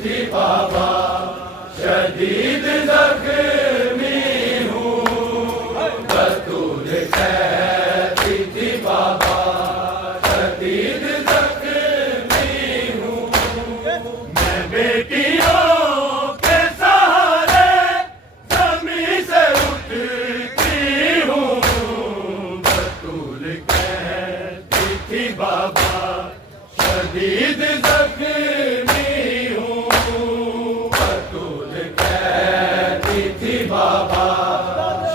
थी बाबा, शदीद जख्मी हूँ। बतूल कहती थी बाबा, शदीद जख्मी हूँ। मैं बेटियों के सहारे ज़मीं से उठती हूँ। बतूल कहती थी बाबा, शदीद जख्मी हूँ। बतूल कहती थी बाबा,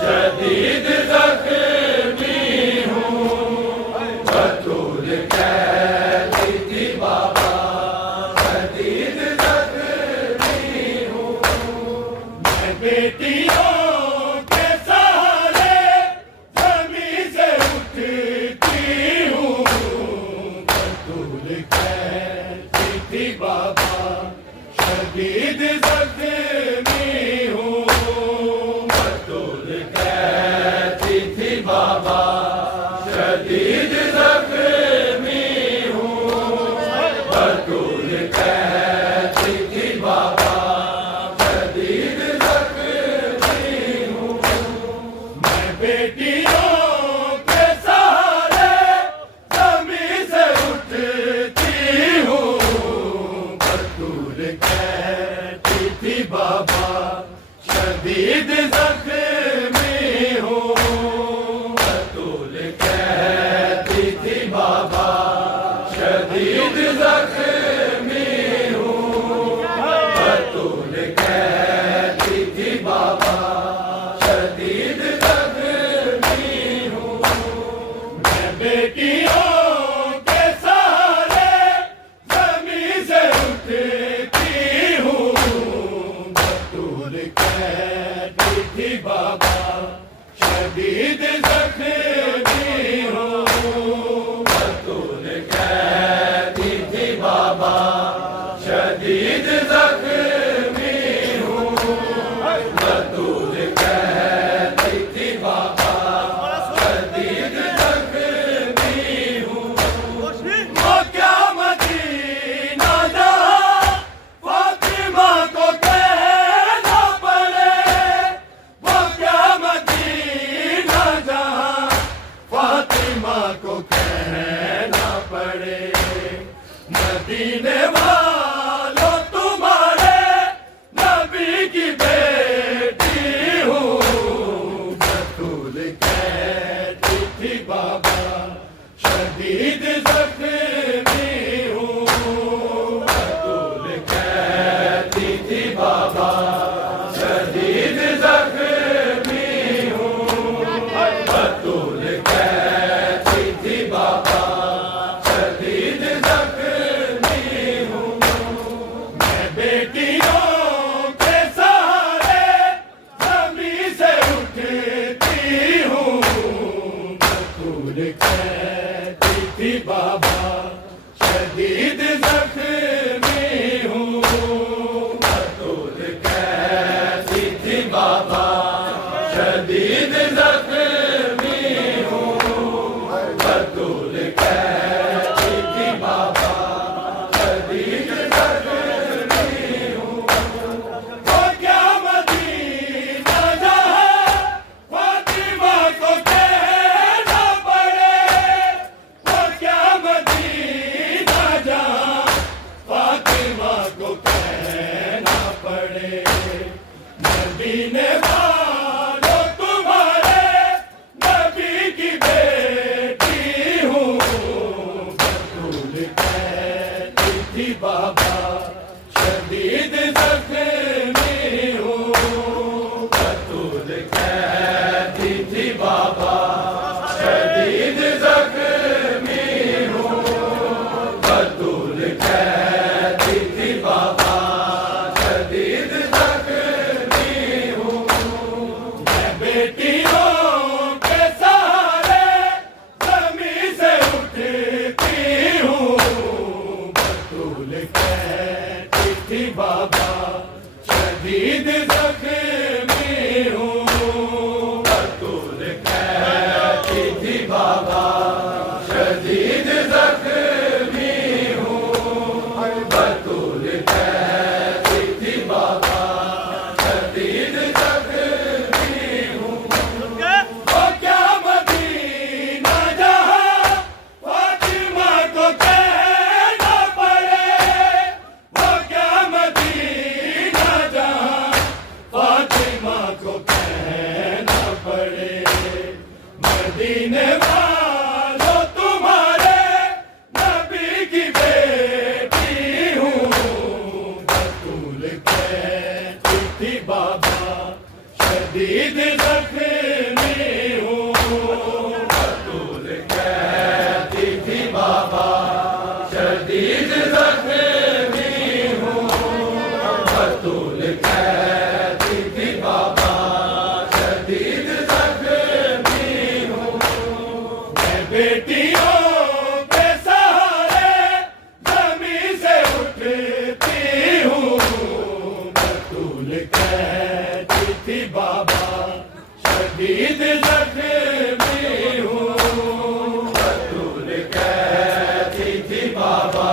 शदीद जख्मी हूँ। बतूल कहती थी बाबा, शदीद जख्मी हूँ। मैं बेटियों के सहारे ज़मीं से उठती हूँ। बतूल कहती थी बाबा, शदीद जख्मी हूँ। बतूल कहती थी बाबा, शदीद जख्मी हूँ। बतूल कहती थी बाबा, शदीद जख्मी हूँ। मैं बेटियों के सहारे ज़मीं से उठती हूँ। बतूल कहती थी बाबा, शदीद जख्मी हूँ। बतूल कहती थी बाबा, शदीद जख्मी हूँ। बतूल कहती थी बाबा, शदीद जख्मी हूँ। मैं बेटियों के सहारे ज़मीं से उठती हूँ। बतूल कहती थी बाबा, शदीद जख्मी हूँ। बतूल कहती थी बाबा, शदीद जख्मी हूँ। बतूल कहती थी बाबा, शदीद जख्मी हूँ। वो क्या मदीना जहाँ फातिमा को कहना पड़े। वो क्या मदीना जहाँ फातिमा को कहना पड़े। मदीने वालों तुम्हारे नबी की बेटी हूँ। बतूल कहती थी बाबा, शदीद जख्मी हूँ। बतूल कहती थी बाबा, शदीद जख्मी हूँ। बतूल कहती थी बाबा, शदीद जख्मी हूँ। मैं बेटियों के सहारे ज़मीं से उठती हूँ। बतूल कहती थी बाबा, शदीद जख्मी हूँ। बतूल कहती थी बाबा, शदीद जख्मी हूँ। बतूल कहती थी बाबा, शदीद जख्मी हूँ। वो क्या मदीना जहाँ फातिमा को कहना पड़े। वो क्या मदीना जहाँ फातिमा को कहना पड़े। मदीने वालों तुम्हारे नबी की बेटी हूँ। बतूल कहती थी बाबा, शदीद जख्मी हूँ। बतूल कहती थी बाबा, शदीद जख्मी हूँ। बतूल कहती थी बाबा, शदीद जख्मी हूँ। मैं बेटियों के सहारे ज़मीं से उठती हूँ। बतूल कहती थी बाबा, शदीद जख्मी हूँ। बतूल कहती थी बाबा, शदीद जख्मी हूँ। बतूल कहती शदीद जख्मी हूँ। बतूल कहती थी बाबा शदीद जख्मी हूँ। बतूल कहती थी बाबा शदीद जख्मी हूँ। मैं बेटियों के सहारे जमीन से उठती हूँ। बतूल कहती थी बाबा शदीद जख्मी हूँ। बतूल कहती थी बाबा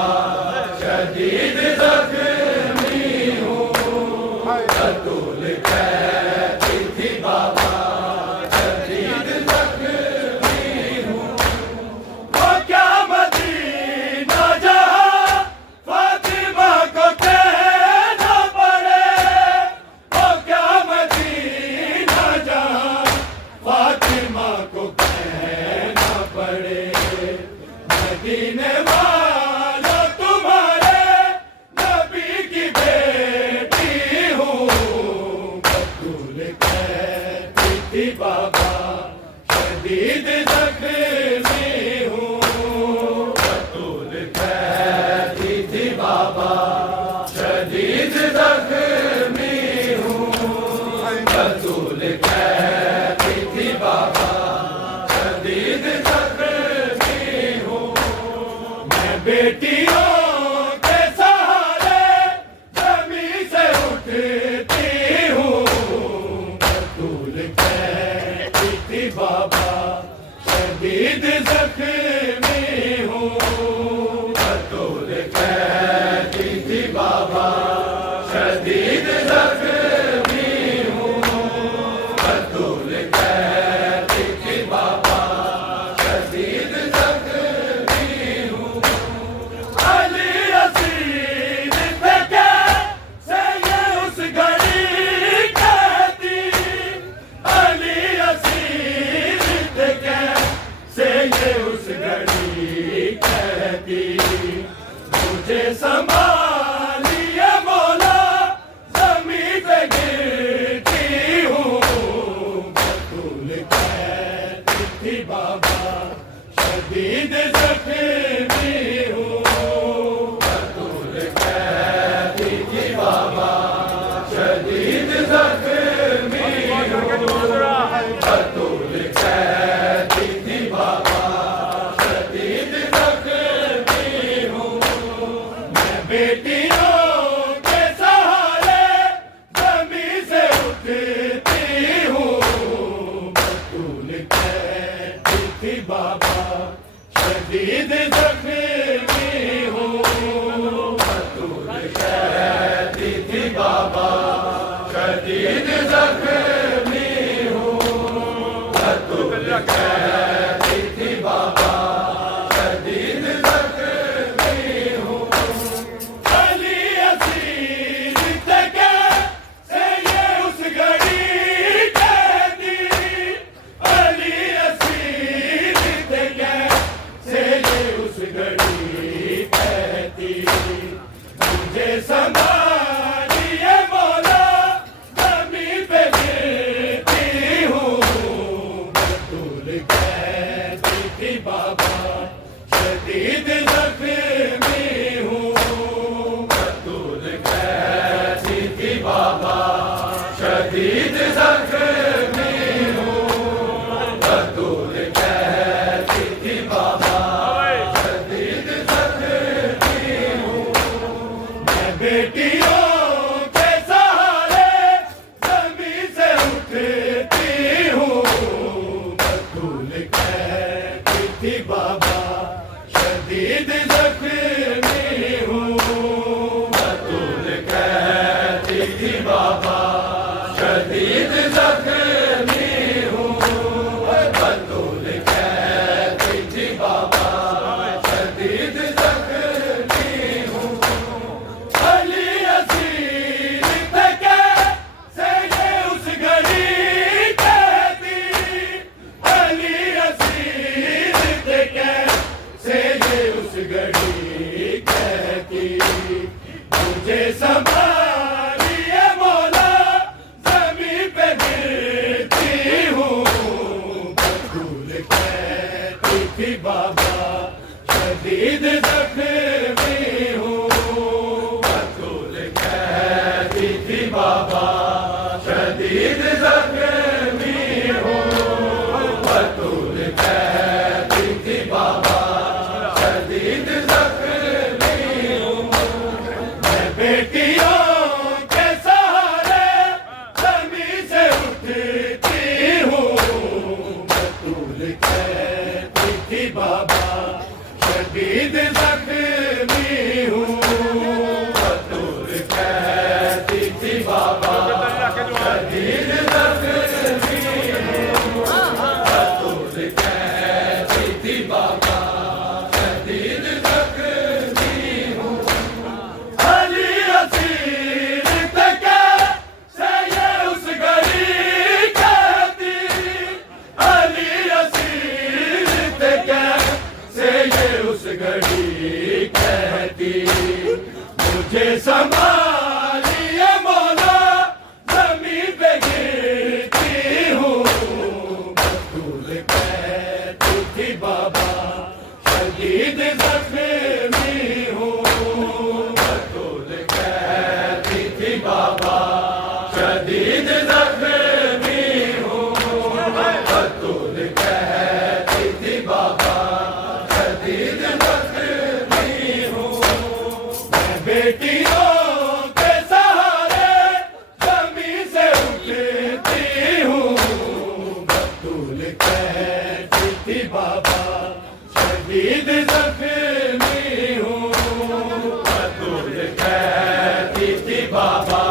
शदीद जख्मी हूँ। बतूल कहती थी बाबा शदीद जख्मी हूँ। वो क्या मदीना जहाँ फातिमा को कहना पड़े। वो क्या मदीना जहाँ फातिमा को कहना पड़े। मदीने वालों तुम्हारे नबी की बेटी हूँ। बतूल कहती थी बाबा शदीद जख्मी हूँ। बतूल कहती थी बाबा शदीद जख्मी हूँ। बतूल कहती थी बाबा शदीद जख्मी हूँ। मैं बेटियों के सहारे जमीन से उठती हूँ। बतूल कहती थी बाबा शदीद जख्मी हूँ। बतूल कहती थी बाबा शदीद जख्मी हूँ। बतूल कहती थी बाबा शदीद जख्मी हूँ। अली रसीद थे कैसे ये उस घड़ी कहती। अली रसीद थे कैसे ये उस घड़ी कहती। मुझे संभालिए मौला ज़मीं पे गिरती हूँ। बतूल कहती थी बाबा शदीद जख्मी हूँ। बतूल कहती थी बाबा शदीद जख्मी हूँ। बतूल कहती थी बाबा शदीद जख्मी हूँ। मैं बेटियों के सहारे जमीन से उठती हूँ। बतूल कहती थी बाबा शदीद जख्मी हूँ। बतूल कहती थी बाबा शदीद जख्मी हूँ। बतूल कहती थी बाबा शदीद जख्मी हूँ। अली असीर थे कैसे ये उस घड़ी कहती। अली असीर थे कैसे ये उस घड़ी कहती। मुझे संभालिए मौला ज़मीं पे गिरती हूँ। बतूल कहती थी बाबा शदीद जख्मी हूँ। बतूल कहती थी बाबा शदीद जख्मी हूँ। बतूल कहती थी बाबा शदीद जख्मी हूँ। मैं बेटियों के सहारे जमीन से उठती हूँ। बतूल कहती थी बाबा शदीद जख्मी हूँ। बतूल कहती थी बाबा शदीद जख्मी हूँ। बतूल कहती थी बाबा शदीद जख्मी हूँ। अली असीर थे कैसे ये उस घड़ी कहती। अली असीर थे कैसे ये उस घड़ी कहती। मुझे संभालिए मौला ज़मीं पे गिर बाबा शदीद जख्मी हूँ। बतूल कहती थी बाबा शदीद जख्मी हूँ। मैं बेटियों के सहारे जमीन से उठती हूँ। बतूल कहती थी बाबा शदीद जख्मी हूँ। बतूल कहती थी बाबा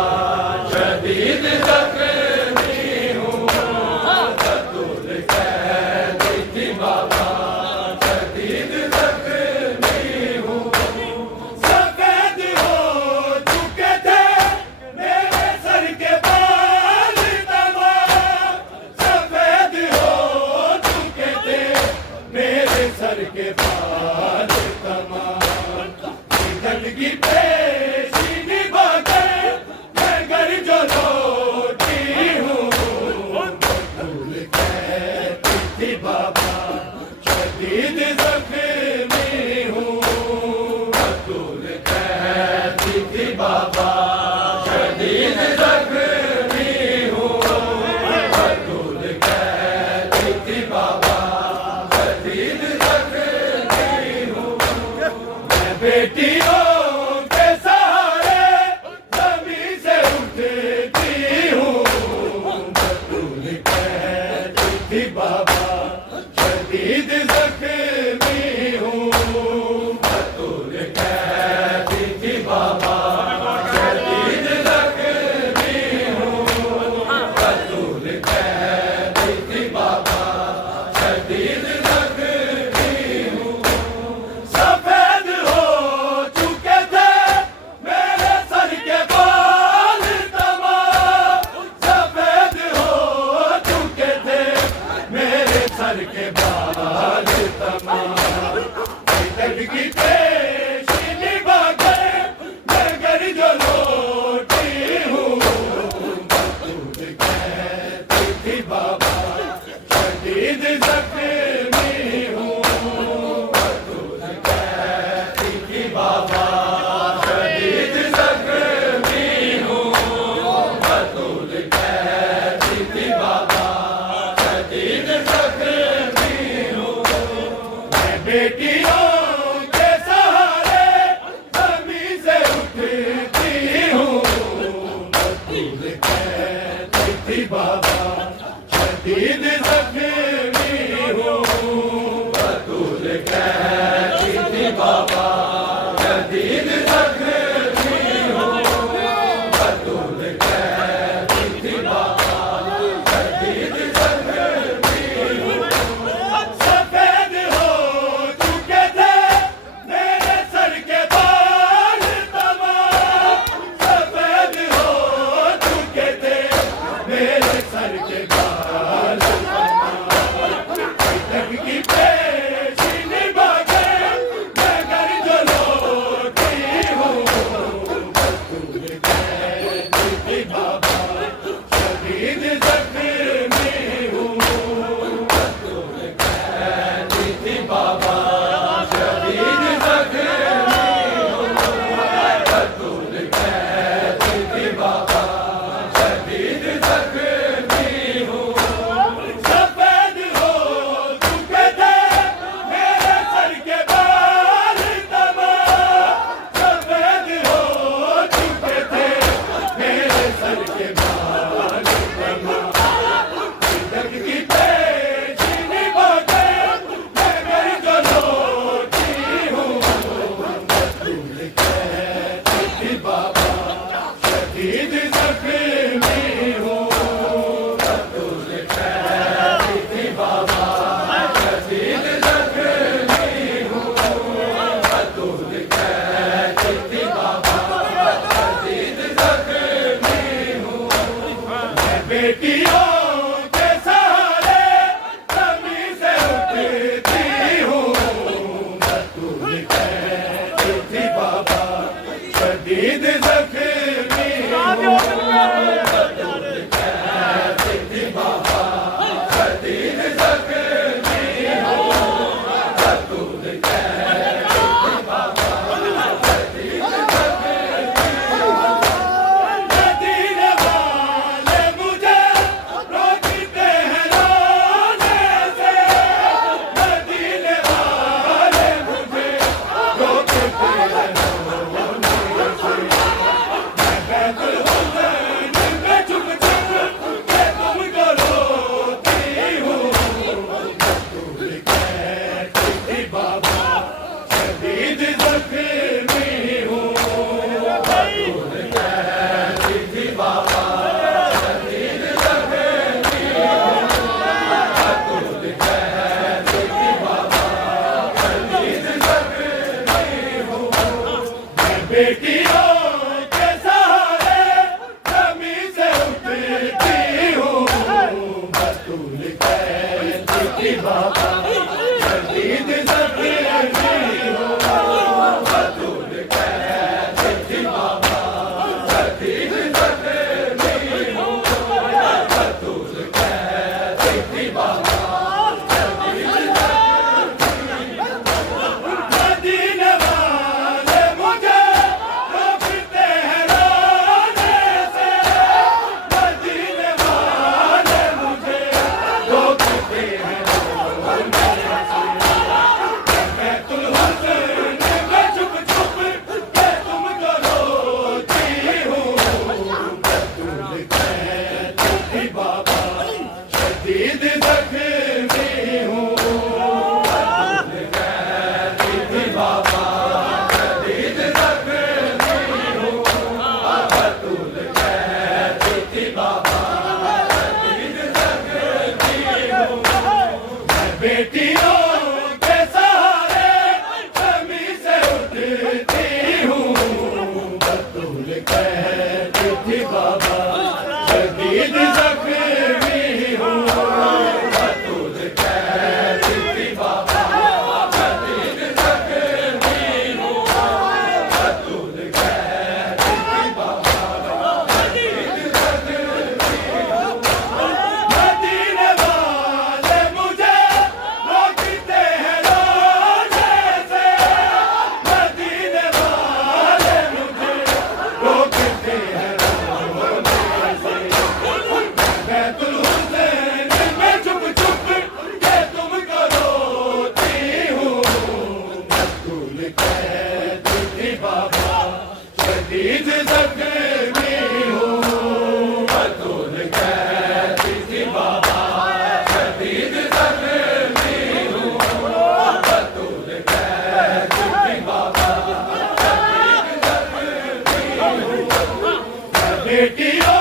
बेटियों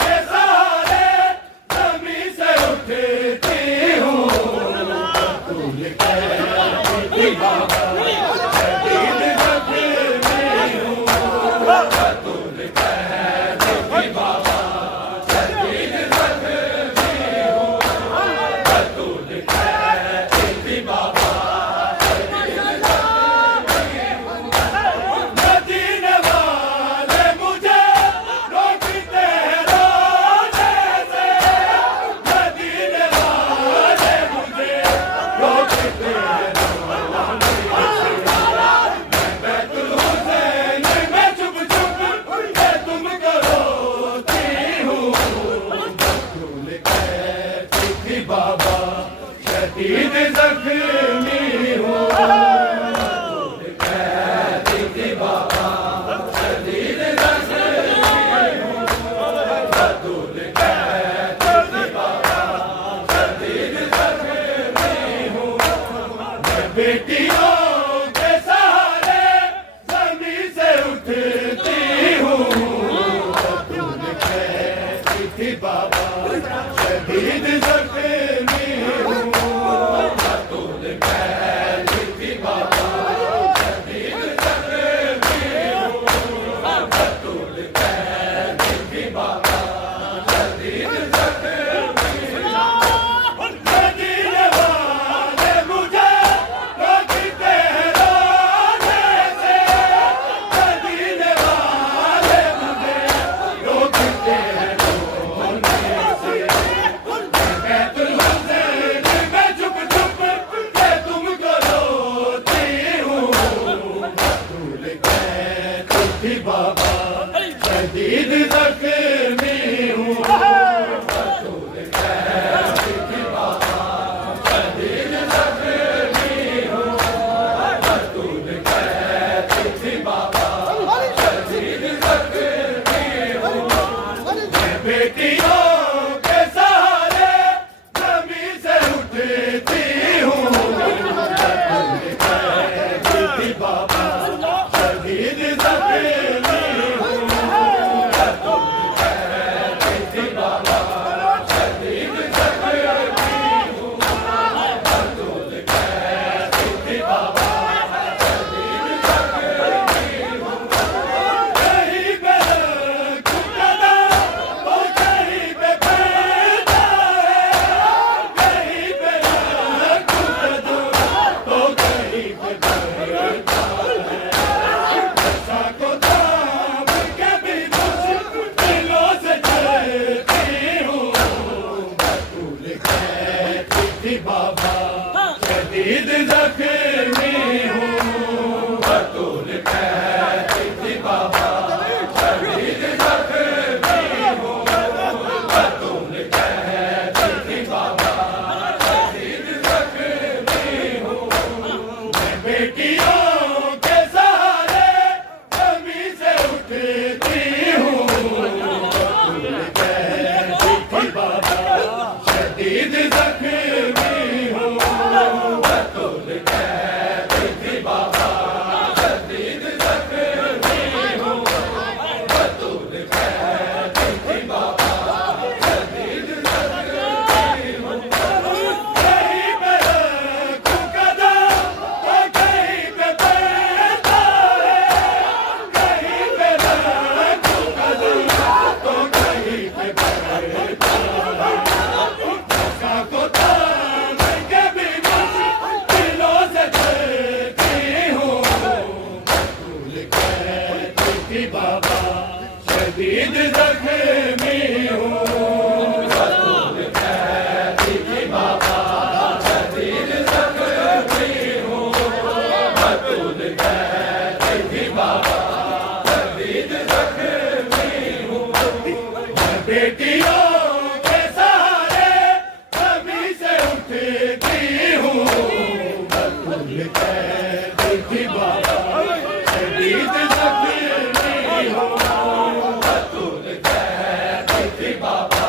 के सहारे जमीन से उठती हूँ, बतूल कहती बाबा शदीद जख्मी हूँ, बतूल कहती बाबा शदीद जख्मी हूँ, बतूल कहती बाबा बाबा शदीद जख्मी हूँ, कहती थी बाबा शदीद जख्मी हूँ, बतूल कहती थी बाबा शदीद जख्मी हूँ, मैं बेटियों के सहारे जमीन से उठती हूँ, बतूल कहती थी बाबा शदीद जख्मी हूँ, बतूल कहती थी बाबा शदीद जख्मी हूँ, बतूल कहती थी बाबा शदीद जख्मी हूँ, मदीने वाले मुझे रोकते हैं रोने से, मदीने वाले मुझे रोकते हैं रोने से, बाबा शदीद जख्मी हूँ, बतूल कहती थी बाबा शदीद जख्मी हूँ, बतूल कहती थी बाबा शदीद जख्मी हूँ, मैं बेटियों के सहारे जमीन से उठती हूँ, बतूल कहती थी बाबा शदीद जख्मी बाबा शदीद जख्मी हूँ, बतूल कहती थी बाबा शदीद जख्मी हूँ, बतूल कहती थी बाबा शदीद जख्मी हूँ, मैं बेटियों के सहारे जमीन से उठती हूँ, बतूल कहती थी बाबा शदीद जख्मी हूँ, बतूल कहती थी बाबा शदीद जख्मी हूँ, बतूल कहती थी बाबा शदीद जख्मी हूँ, कहीं पे रखूं कदम तो कहीं पे बैठता है, कहीं पे रखूं कदम तो कहीं पे बैठता है, को तान के भी बस दिलों से चलती हूँ, बतूल कहती थी बाबा शदीद जख्मी हूँ, बतूल कहती थी बाबा शदीद जख्मी हूँ, बतूल कहती थी बाबा शदीद जख्मी हूँ, मैं बेटियों के सहारे जमीन से उठती हूँ, बतूल कहती थी बाबा शदीद जख्मी हूँ, बतूल कहती थी बाबा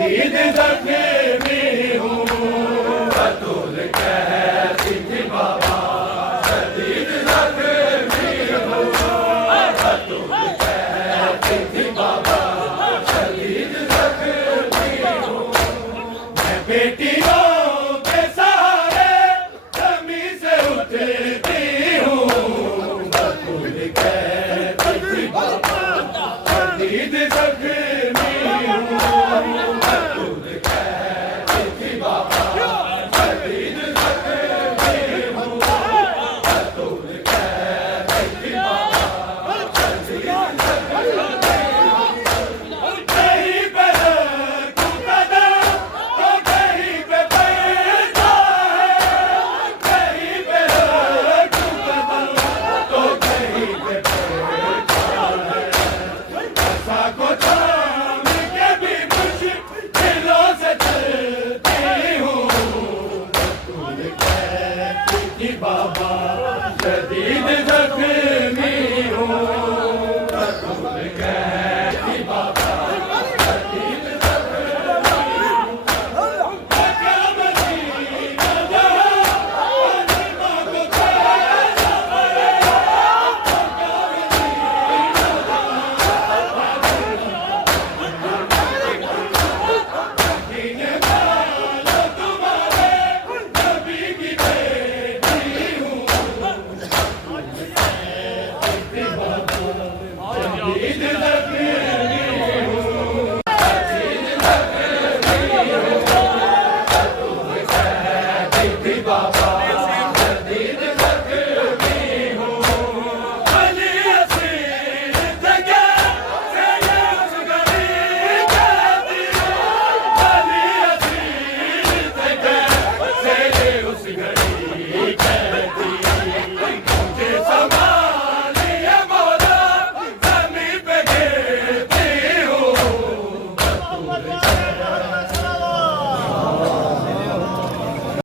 शदीद जख्म